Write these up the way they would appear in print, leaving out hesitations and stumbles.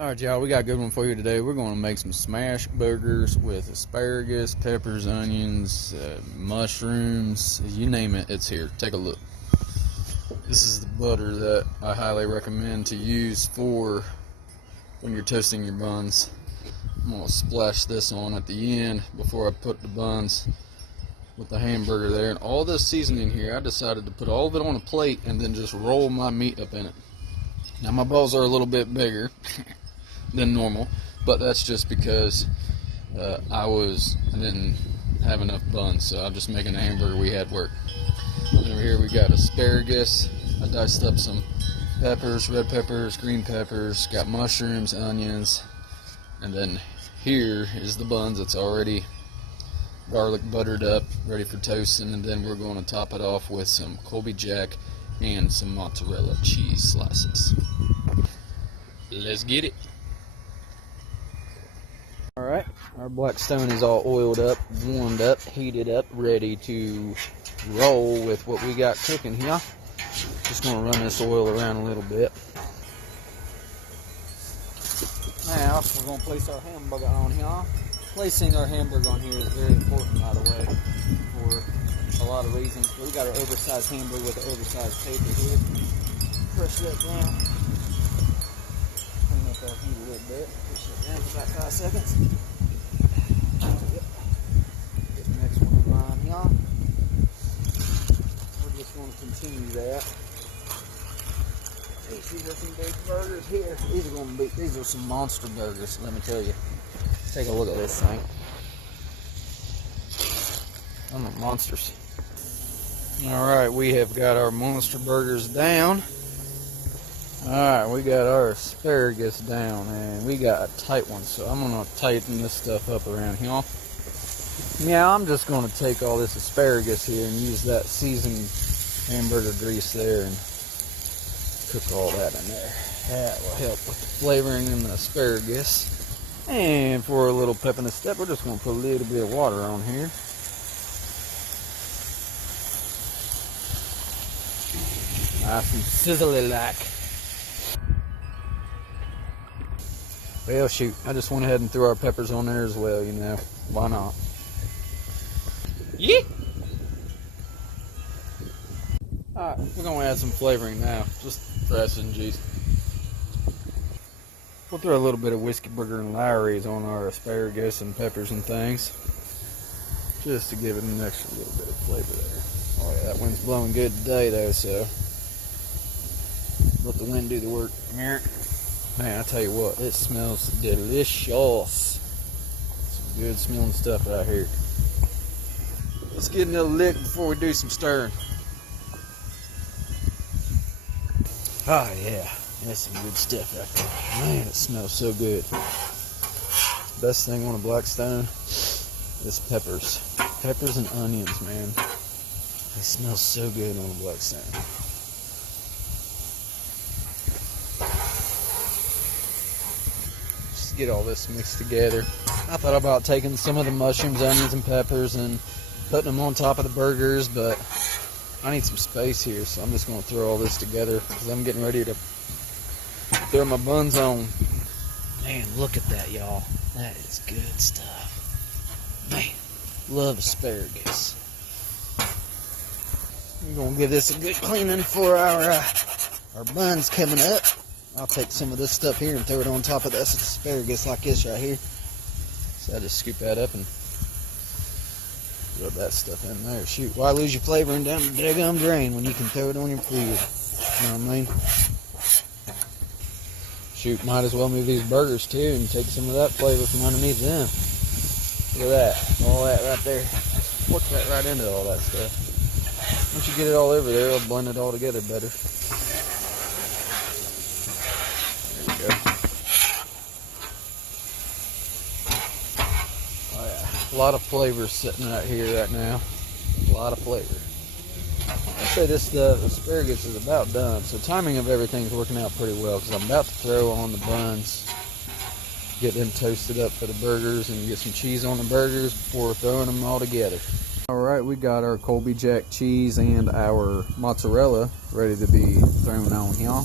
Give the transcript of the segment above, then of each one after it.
Alright, y'all, we got a good one for you today. We're going to make some smash burgers with asparagus, peppers, onions, mushrooms, you name it, it's here. Take a look. This is the butter that I highly recommend to use for when you're toasting your buns. I'm going to splash this on at the end before I put the buns with the hamburger there. And all this seasoning here, I decided to put all of it on a plate and then just roll my meat up in it. Now my balls are a little bit bigger than normal, but that's just because I didn't have enough buns, so I'm just making a hamburger we had work. And over here we got asparagus. I diced up some peppers, red peppers, green peppers, got mushrooms, onions, and then here is the buns. It's already garlic buttered up, ready for toasting, and then we're going to top it off with some Colby Jack and some mozzarella cheese slices. Let's get it. Alright, our black stone is all oiled up, warmed up, heated up, ready to roll with what we got cooking here. Just going to run this oil around a little bit. Now, we're going to place our hamburger on here. Placing our hamburger on here is very important, by the way, for a lot of reasons. We got our oversized hamburger with the oversized paper here. Press that down. Clean up our heat a little bit. Push that down for about 5 seconds. Yep. Get the next one in line here. We're just going to continue that. Hey, these are some big burgers here. These are some monster burgers, let me tell you. Take a look at this thing. I'm the monsters. Alright, we have got our monster burgers down. Alright, we got our asparagus down, and we got a tight one, so I'm going to tighten this stuff up around here. Yeah, I'm just going to take all this asparagus here and use that seasoned hamburger grease there and cook all that in there. That will help with the flavoring in the asparagus. And for a little pep in the step, we're just going to put a little bit of water on here. Nice and sizzly like. Well, shoot, I just went ahead and threw our peppers on there as well, you know. Why not? Yeah. Alright, we're going to add some flavoring now. Just dressing and juice. We'll throw a little bit of whiskey burger and Lowry's on our asparagus and peppers and things, just to give it an extra little bit of flavor there. Oh yeah, that wind's blowing good today though, so let the wind do the work. Man, I tell you what, it smells delicious. Some good smelling stuff right here. Let's get another lick before we do some stirring. Oh yeah. That's some good stuff right there. Man, it smells so good. Best thing on a black stone is peppers. Peppers and onions, man. They smell so good on a black stone. Just get all this mixed together. I thought about taking some of the mushrooms, onions, and peppers and putting them on top of the burgers, but I need some space here, so I'm just going to throw all this together because I'm getting ready to throw my buns on. Man, look at that, y'all. That is good stuff. Man, love asparagus. I'm gonna give this a good cleaning for our buns coming up. I'll take some of this stuff here and throw it on top of this asparagus like this right here. So I just scoop that up and rub that stuff in there. Shoot, why lose your flavoring down the daggum drain when you can throw it on your food? You know what I mean? Shoot, might as well move these burgers too and take some of that flavor from underneath them. Look at that. All that right there. Work that right into all that stuff. Once you get it all over there, it'll blend it all together better. There we go. Oh yeah. A lot of flavor sitting right here right now. A lot of flavor. I'd say the asparagus is about done, so timing of everything's working out pretty well because I'm about to throw on the buns, get them toasted up for the burgers, and get some cheese on the burgers before throwing them all together. Alright, we got our Colby Jack cheese and our mozzarella ready to be thrown on here.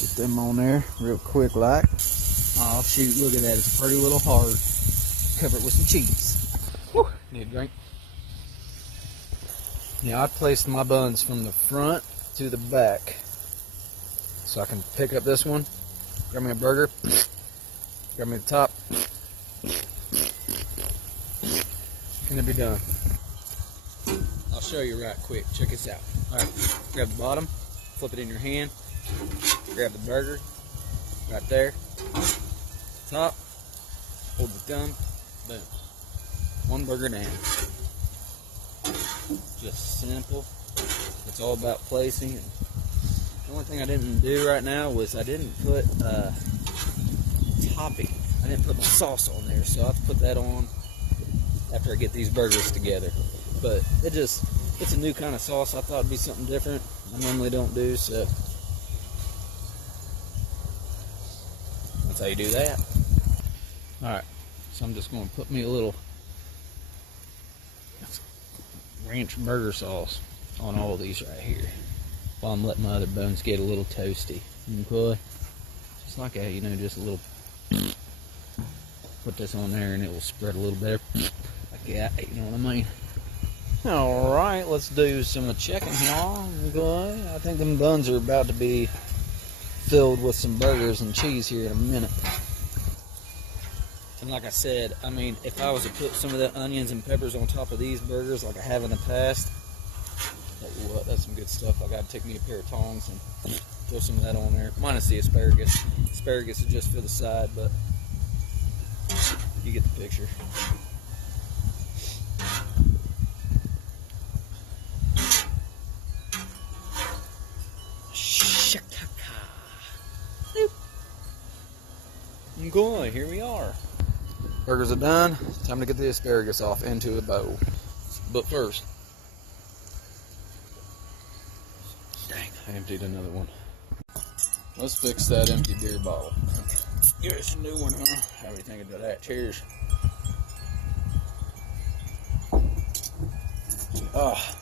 Get them on there real quick like. Oh shoot, look at that, it's a pretty little heart. Cover it with some cheese. Whew, need a drink. Yeah, I placed my buns from the front to the back. So I can pick up this one, grab me a burger, grab me the top, and it'll be done. I'll show you right quick, check this out. Alright, grab the bottom, flip it in your hand, grab the burger, right there, top, hold the thumb, boom. One burger down. Just simple. It's all about placing. And the only thing I didn't do right now was I didn't put topping. I didn't put my sauce on there, so I have to put that on after I get these burgers together. But it's a new kind of sauce. I thought it'd be something different. I normally don't do, so that's how you do that. Alright, so I'm just going to put me a little ranch burger sauce on all of these right here while I'm letting my other buns get a little toasty. Okay? Just like a, just a little. Put this on there and it will spread a little better. Like that, you know what I mean? Alright, let's do some checking here. Okay. I think them buns are about to be filled with some burgers and cheese here in a minute. And like I said, I mean, if I was to put some of the onions and peppers on top of these burgers like I have in the past, tell you what, that's some good stuff. I gotta take me a pair of tongs and throw some of that on there. Minus the asparagus. Asparagus is just for the side, but you get the picture. Okay, here we are. Burgers are done. Time to get the asparagus off into a bowl. But first, dang, I emptied another one. Let's fix that empty beer bottle. Give us a new one, huh? How do you think of that? Cheers. Oh,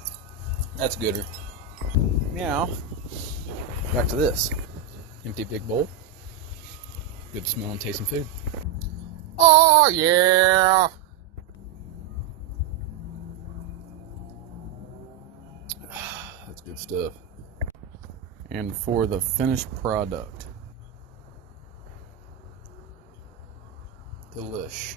that's gooder. Now, back to this. Empty big bowl. Good smelling, tasting food. Oh, yeah! That's good stuff. And for the finished product. Delish.